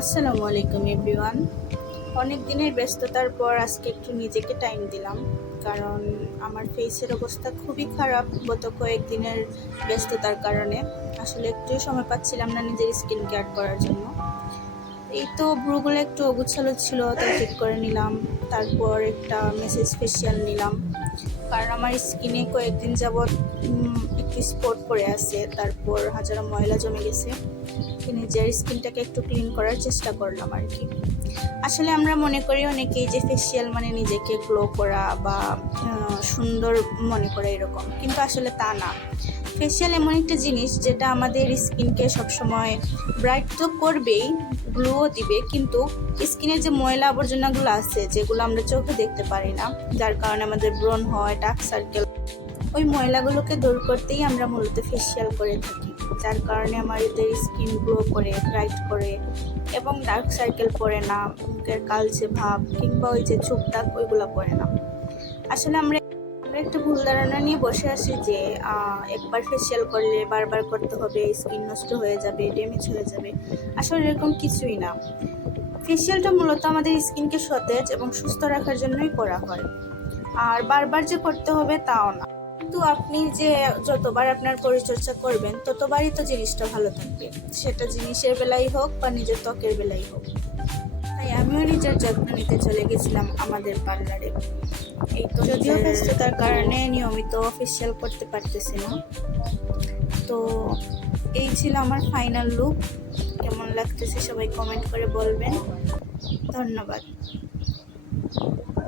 আসসালামু আলাইকুম এভরিওয়ান। অনেক দিনের ব্যস্ততার পর আজকে একটু নিজেকে টাইম দিলাম, কারণ আমার ফেসের অবস্থা খুবই খারাপ গত কয়েকদিনের ব্যস্ততার কারণে। আসলে একটু সময় পাচ্ছিলাম না নিজের স্কিন কেয়ার করার জন্য। এই তো ভ্রুগুলো একটু অগুছালো ছিল, তাই ঠিক করে নিলাম। তারপর একটা মেসেজ ফেসিয়াল নিলাম, কারণ আমার স্কিনে কয়েকদিন যাবৎ একটু স্পট পড়ে আছে, তারপর হাজারো ময়লা জমে গেছে। নিজের স্কিনটাকে একটু ক্লিন করার চেষ্টা করলাম আর কি। আসলে আমরা মনে করি অনেকেই যে ফেসিয়াল মানে নিজেকে গ্লো করা বা সুন্দর মনে করে এরকম, কিন্তু আসলে তা না। ফেসিয়াল এমন একটা জিনিস যেটা আমাদের স্কিনকে সবসময় ব্রাইট তো করবেই, গ্লোও দিবে, কিন্তু স্কিনের যে ময়লা আবর্জনাগুলো আছে যেগুলো আমরা চোখে দেখতে পারি না, যার কারণে আমাদের ব্রণ হয়, ডার্ক সার্কেল, ওই ময়লাগুলোকে দূর করতেই আমরা মূলত ফেসিয়াল করে থাকি। যার কারণে আমাদের স্কিন গ্লো করে, ব্রাইট করে এবং ডার্ক সার্কেল পড়ে না, মুখের কালচে ভাব কিংবা ওই যে চোখ দাগ ওইগুলো পড়ে না। আসলে আমরা একটা ভুল ধারণা নিয়ে বসে আছি যে একবার ফেসিয়াল করলে বারবার করতে হবে, স্কিন নষ্ট হয়ে যাবে, ড্যামেজ হয়ে যাবে। আসলে এরকম কিছুই না। ফেসিয়ালটা মূলত আমাদের স্কিনকে সতেজ এবং সুস্থ রাখার জন্যই করা হয়, আর বারবার যে করতে হবে তাও না। কিন্তু আপনি যে যতবার আপনার পরিচর্যা করবেন ততবারই তো জিনিসটা ভালো থাকবে, সেটা জিনিসের বেলাই হোক বা নিজের ত্বকের বেলাই হোক। তাই আমিও নিজের যত্ন নিতে চলে গেছিলাম আমাদের পার্লারে। এই তো যদিও ব্যস্ততার কারণে নিয়মিত ফেসিয়াল করতে পারতেছি না। তো এই ছিল আমার ফাইনাল লুক। কেমন লাগতেছে সবাই কমেন্ট করে বলবেন। ধন্যবাদ।